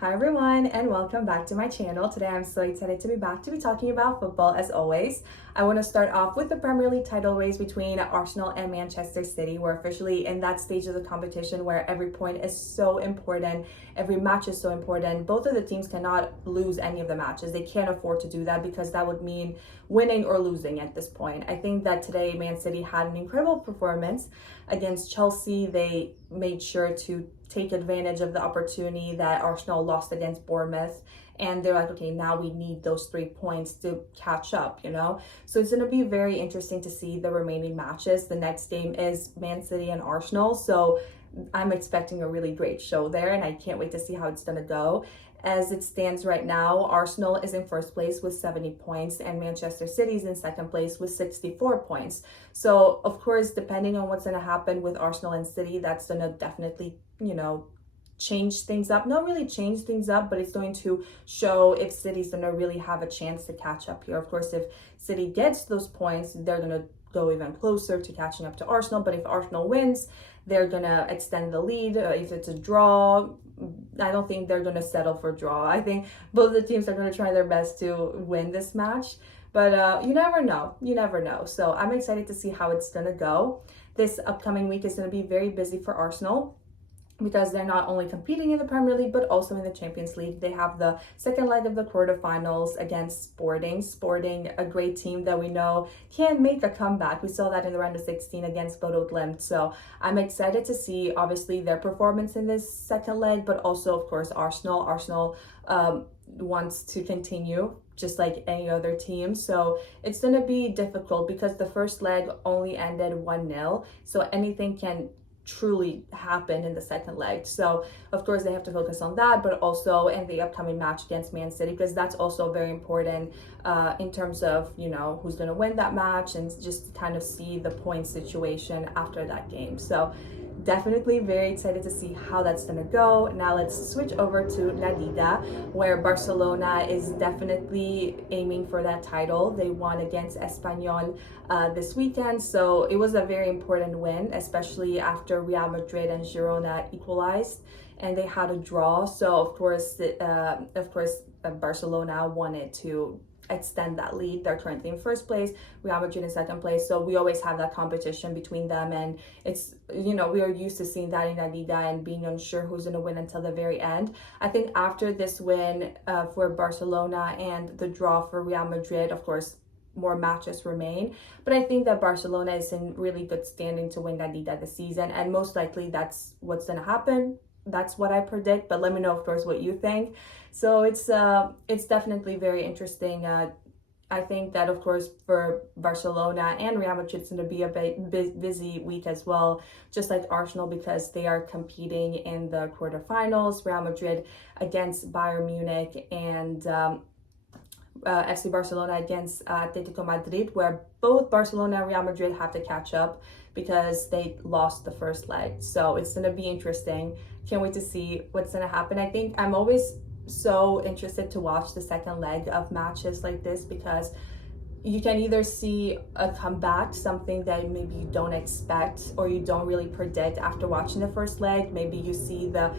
Hi everyone and welcome back to my channel. Today I'm so excited to be back to be talking about football as always. I want to start off with the Premier League title race between Arsenal and Manchester City. We're officially in that stage of the competition where every point is so important, every match is so important. Both of the teams cannot lose any of the matches. They can't afford to do that because that would mean winning or losing at this point. I think that today Man City had an incredible performance against Chelsea. They made sure to take advantage of the opportunity that Arsenal lost against Bournemouth, and they're like, okay, now we need those 3 points to catch up, so it's going to be very interesting to see the remaining matches. The next game is Man City and Arsenal, so I'm expecting a really great show there, and I can't wait to see how it's going to go. As it stands right now, Arsenal is in first place with 70 points and Manchester City is in second place with 64 points. So, of course, depending on what's going to happen with Arsenal and City, that's going to definitely, change things up. Not really change things up, but it's going to show if City's going to really have a chance to catch up here. Of course, if City gets those points, they're going to go even closer to catching up to Arsenal. But if Arsenal wins, they're going to extend the lead. If it's a draw, I don't think they're going to settle for draw. I think both the teams are going to try their best to win this match. But you never know. You never know. So I'm excited to see how it's going to go. This upcoming week is going to be very busy for Arsenal, because they're not only competing in the Premier League, but also in the Champions League. They have the second leg of the quarterfinals against Sporting. Sporting, a great team that we know can make a comeback. We saw that in the round of 16 against Bodo Glimt. So I'm excited to see, obviously, their performance in this second leg, but also, of course, Arsenal. Arsenal wants to continue just like any other team. So it's going to be difficult because the first leg only ended 1-0. So anything can truly happen in the second leg. So of course they have to focus on that, but also in the upcoming match against Man City, because that's also very important in terms of who's going to win that match, and just kind of see the point situation after that game. So definitely very excited to see how that's going to go. Now let's switch over to La Liga, where Barcelona is definitely aiming for that title. They won against Espanyol this weekend, so it was a very important win, especially after Real Madrid and Girona equalized and they had a draw. So of course Barcelona wanted to extend that lead. They're currently in first place, Real Madrid in second place. So we always have that competition between them, and it's, we are used to seeing that in La Liga and being unsure who's going to win until the very end. I think after this win for Barcelona and the draw for Real Madrid, of course, more matches remain, but I think that Barcelona is in really good standing to win La Liga this season, and most likely that's what's going to happen. That's what I predict, but let me know, of course, what you think. So it's definitely very interesting. I think that, of course, for Barcelona and Real Madrid, it's going to be a busy week as well, just like Arsenal, because they are competing in the quarterfinals. Real Madrid against Bayern Munich, and FC Barcelona against Atletico Madrid, where both Barcelona and Real Madrid have to catch up because they lost the first leg. So it's going to be interesting. Can't wait to see what's going to happen. I think I'm always so interested to watch the second leg of matches like this, because you can either see a comeback, something that maybe you don't expect or you don't really predict after watching the first leg. Maybe you see the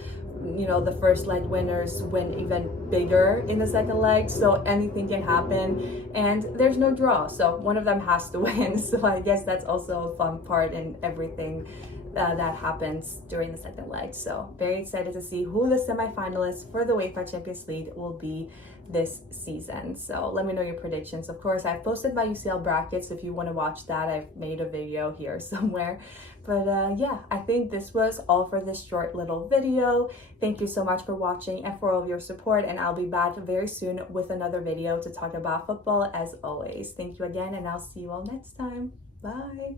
first leg winners win even bigger in the second leg. So anything can happen, and there's no draw. So one of them has to win. So I guess that's also a fun part in everything that happens during the second leg. So very excited to see who the semifinalists for the UEFA Champions League will be this season. So let me know your predictions. Of course, I've posted my UCL brackets. If you want to watch that, I've made a video here somewhere. But yeah, I think this was all for this short little video. Thank you so much for watching and for all of your support, and I'll be back very soon with another video to talk about football as always. Thank you again, and I'll see you all next time. Bye.